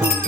काय